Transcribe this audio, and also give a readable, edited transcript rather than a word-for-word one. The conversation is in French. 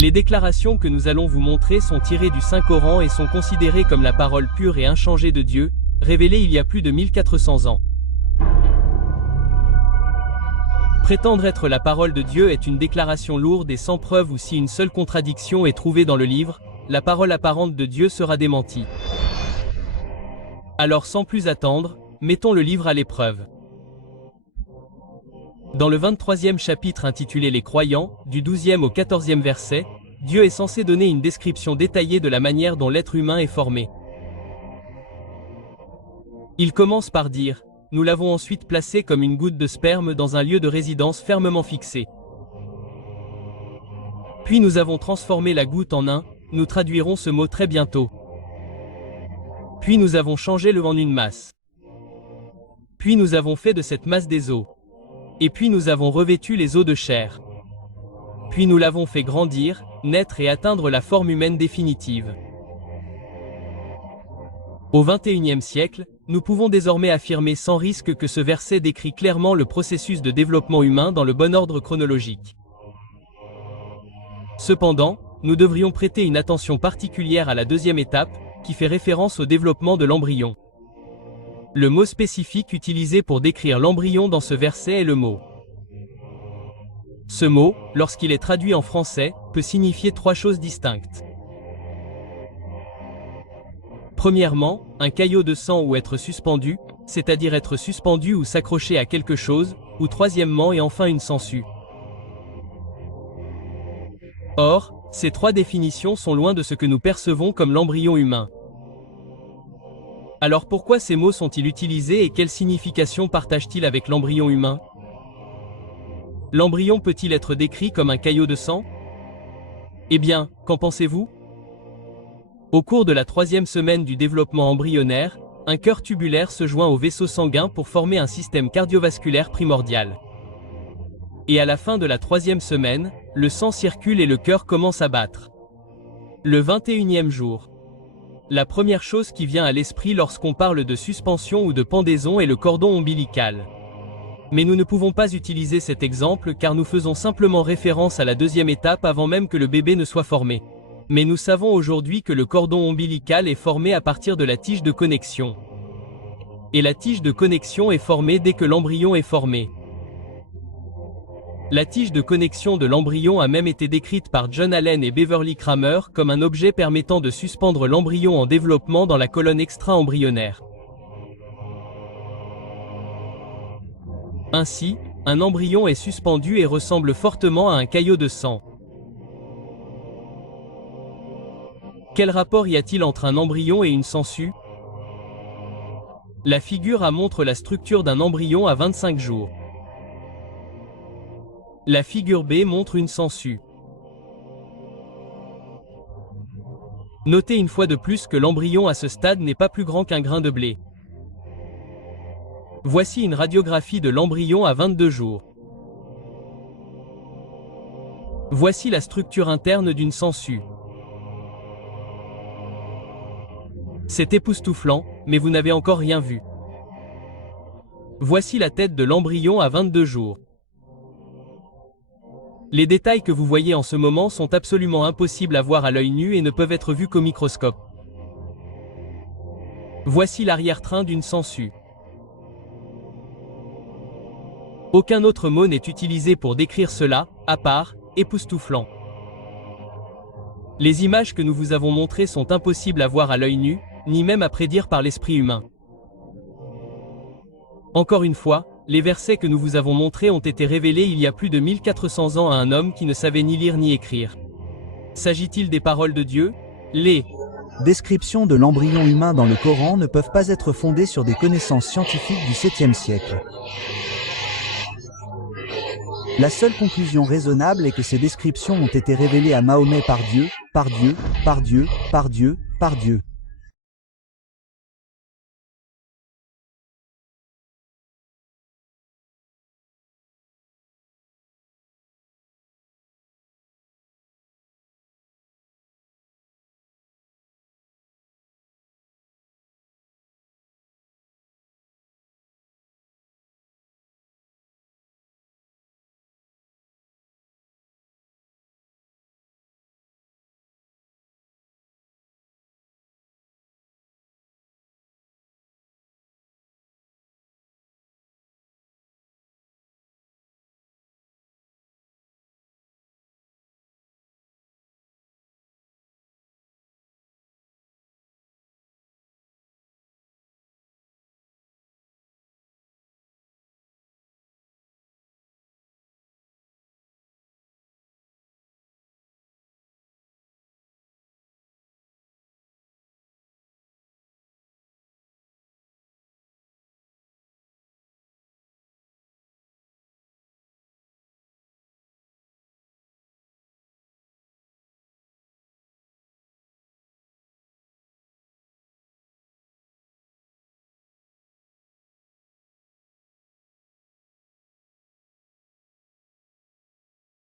Les déclarations que nous allons vous montrer sont tirées du Saint-Coran et sont considérées comme la parole pure et inchangée de Dieu, révélée il y a plus de 1400 ans. Prétendre être la parole de Dieu est une déclaration lourde et sans preuve ou si une seule contradiction est trouvée dans le livre, la parole apparente de Dieu sera démentie. Alors sans plus attendre, mettons le livre à l'épreuve. Dans le 23e chapitre intitulé Les croyants, du 12e au 14e verset, Dieu est censé donner une description détaillée de la manière dont l'être humain est formé. Il commence par dire « Nous l'avons ensuite placé comme une goutte de sperme dans un lieu de résidence fermement fixé. Puis nous avons transformé la goutte en un, nous traduirons ce mot très bientôt. Puis nous avons changé le en une masse. Puis nous avons fait de cette masse des os. Et puis nous avons revêtu les os de chair. Puis nous l'avons fait grandir, naître et atteindre la forme humaine définitive. » Au XXIe siècle, nous pouvons désormais affirmer sans risque que ce verset décrit clairement le processus de développement humain dans le bon ordre chronologique. Cependant, nous devrions prêter une attention particulière à la deuxième étape, qui fait référence au développement de l'embryon. Le mot spécifique utilisé pour décrire l'embryon dans ce verset est le mot. Ce mot, lorsqu'il est traduit en français, peut signifier trois choses distinctes. Premièrement, un caillot de sang ou être suspendu, c'est-à-dire être suspendu ou s'accrocher à quelque chose, ou troisièmement et enfin une sangsue. Or, ces trois définitions sont loin de ce que nous percevons comme l'embryon humain. Alors pourquoi ces mots sont-ils utilisés et quelle signification partagent-ils avec l'embryon humain? L'embryon peut-il être décrit comme un caillot de sang? Eh bien, qu'en pensez-vous? Au cours de la troisième semaine du développement embryonnaire, un cœur tubulaire se joint au vaisseau sanguin pour former un système cardiovasculaire primordial. Et à la fin de la troisième semaine, le sang circule et le cœur commence à battre. Le 21e jour. La première chose qui vient à l'esprit lorsqu'on parle de suspension ou de pendaison est le cordon ombilical. Mais nous ne pouvons pas utiliser cet exemple car nous faisons simplement référence à la deuxième étape avant même que le bébé ne soit formé. Mais nous savons aujourd'hui que le cordon ombilical est formé à partir de la tige de connexion. Et la tige de connexion est formée dès que l'embryon est formé. La tige de connexion de l'embryon a même été décrite par John Allen et Beverly Kramer comme un objet permettant de suspendre l'embryon en développement dans la colonne extra-embryonnaire. Ainsi, un embryon est suspendu et ressemble fortement à un caillot de sang. Quel rapport y a-t-il entre un embryon et une sangsue? La figure A montre la structure d'un embryon à 25 jours. La figure B montre une sangsue. Notez une fois de plus que l'embryon à ce stade n'est pas plus grand qu'un grain de blé. Voici une radiographie de l'embryon à 22 jours. Voici la structure interne d'une sangsue. C'est époustouflant, mais vous n'avez encore rien vu. Voici la tête de l'embryon à 22 jours. Les détails que vous voyez en ce moment sont absolument impossibles à voir à l'œil nu et ne peuvent être vus qu'au microscope. Voici l'arrière-train d'une sangsue. Aucun autre mot n'est utilisé pour décrire cela, à part « époustouflant ». Les images que nous vous avons montrées sont impossibles à voir à l'œil nu, ni même à prédire par l'esprit humain. Encore une fois, les versets que nous vous avons montrés ont été révélés il y a plus de 1400 ans à un homme qui ne savait ni lire ni écrire. S'agit-il des paroles de Dieu? Les descriptions de l'embryon humain dans le Coran ne peuvent pas être fondées sur des connaissances scientifiques du 7e siècle. La seule conclusion raisonnable est que ces descriptions ont été révélées à Mahomet par Dieu, par Dieu, par Dieu, par Dieu, par Dieu.